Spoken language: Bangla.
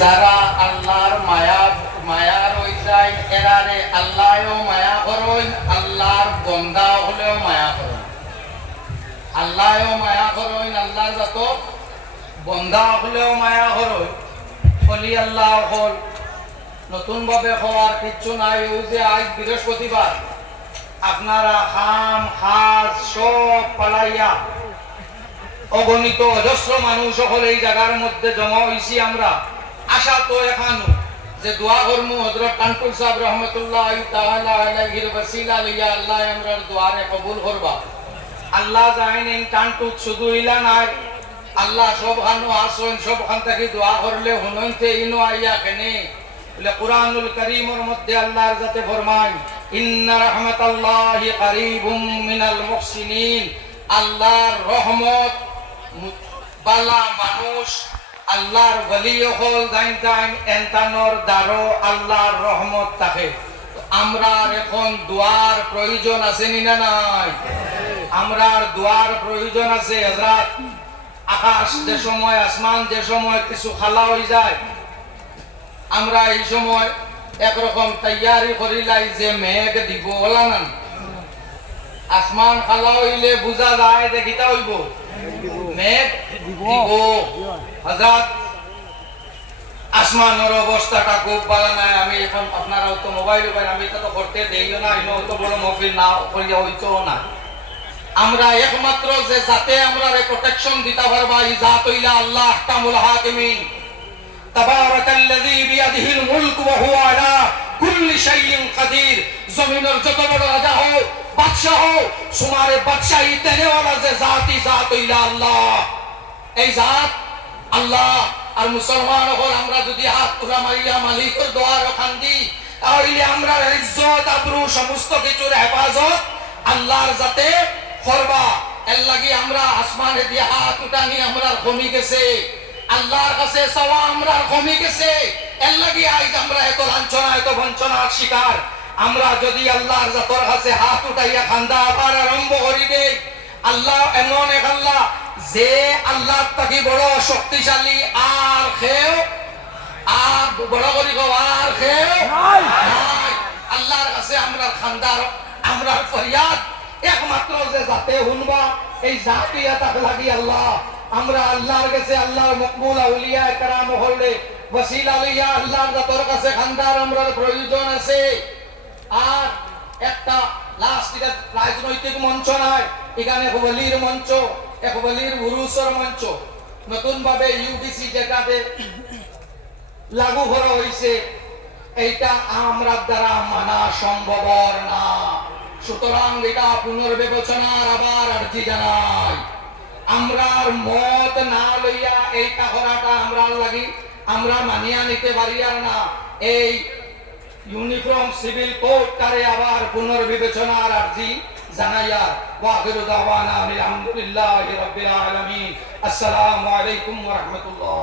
যারা আল্লাহর মায়া রই যায় এরারে আল্লাহও মায়া করইন, আল্লাহর বন্দা হলেও মায়া করইন। আল্লাহও মায়া করইন, আল্লাহর যত বন্দা হলেও মায়া করইন। বলি আল্লাহ হল নতুন ভাবে হওয়ার কিচ্ছু নাই। ওই যে আজ বৃহস্পতিবার আপনারা খাম খাস সব পালাইয়া অগণিত অজস্র মানুষ সকল এই জায়গার মধ্যে জমা হইছি। আমরা আশা তো এখানো যে দোয়া করমু হযরত টানকুল সাহেব রহমতুল্লাহ তাআলা আলাইহির ওসিলা লিয়া আল্লাহ আমরার দোয়ারে কবুল করবা। আল্লাহ জানেন টানটুক শুধু ইলা নাই, আল্লাহ সব খানো আসেন, সব খান থেকে দোয়া করলে হুনইতে ইনো আইয়া কেনে বলে কুরআনুল কারীমের মধ্যে আল্লাহর যাতে ফরমান ইন্না রাহমাতাল্লাহি কারীবুম মিনাল মুহসিনিন। আল্লাহর রহমত বালা মানুষ আল্লাহর ওলি হল জাইন এন্তানোর দ্বারো আল্লাহর রহমত থাকে। আমরা এখন দোয়ার প্রয়োজন আছে না নাই? আমরা দোয়ার প্রয়োজন আছে। হযরত আকাশ যে সময় আসমান যে সময় কিছু খালা হয়ে যায়, আমরা এই সময় একরকম তৈয়ারি করিলাই যে মেঘ দিব ওলা না। আসমান খালা হইলে বুঝা যায় দেখিতা হইব মেঘ দিব। হযরত আসমানের অবস্থাটা খুব ভালো নাই। আমি এখন আপনারাও তো মোবাইল আমি তো করতে দেইও না, ইনো তো বড় মহফিল না করিয়া হইতো না। আমরা একমাত্র যে যাতে আমরা প্রোটেকশন দিতে পারবা এই জাত হইলা আল্লাহ আহকামুল হাকিমিন। তাবারাকাল্লাযী বিয়াদিহিল মুলকু ওয়া হুয়া আলা কুল্লি শাইইন কাদির। জমিনের যত বড় রাজা হোক বাদশা হোক সুমারে বাদশাহী দেনেওয়ালা যে জাতি জাত হইলা আল্লাহ। এই জাত আল্লাহ আর মুসলমান হল আমরা যদি হাত তুলা মারিয়া মালিকের দোয়ার ওখান দি তাহলে আমরা ইজ্জত আবরু সমস্ত কিছুর হেফাজত আল্লাহর যাতে করবা। এর লাগি আমরা আসমানে দিয়ে হাত উঠানি আমরা কমে গেছে, আল্লাহর কাছে চাওয়া আমরা কমে গেছে। এর লাগি আজ আমরা এত লাঞ্ছনা এত বঞ্চনার শিকার। আমরা যদি আল্লাহর জাতর কাছে হাত উঠাইয়া খান্দা আবার আরম্ভ করি দেই, আল্লাহ এমন এক আল্লাহ যে আল্লাহ তাকে বড় শক্তিশালী আর খেও আর বড় করি আর খেও নাই। আল্লাহর কাছে আমরা খান্দার আমরা ফরিয়াদ একমাত্র যে জাতে হুনবা এই জাতিয়া তাক লাগি আল্লাহ। আমরা আল্লাহর কাছে আল্লাহর মকবুল আউলিয়া کرام হলে ওসিলা লইয়া আল্লাহর জাতর কাছে খান্দার আমরা প্রয়োজন আছে। আর একটা লাস্ট এটা রাজনৈতিক মঞ্চ নয়, এখানে ওলির মঞ্চ, এক ওলির উরুসের মঞ্চ। নতুন ভাবে ইউডিসি যেটাতে লাগু করা হয়েছে এইটা আমরা দ্বারা মানা সম্ভব না। সুতরাং এটা পুনর্বিবেচনার আবার আর্জি জানাই। আমরার মত না লইয়া এইটা করাটা আমরা লাগি আমরা মানিয়া নিতে পারি আর না। এই ইউনিফর্ম সিভিল কোড কারে আবার পুনর্বিবেচনার আর্জি জানাইয়া ওয়াখিরু দাওয়ানা আলহামদুলিল্লাহি রাব্বিল আলামিন। আসসালামু আলাইকুম ওয়া রাহমাতুল্লাহ।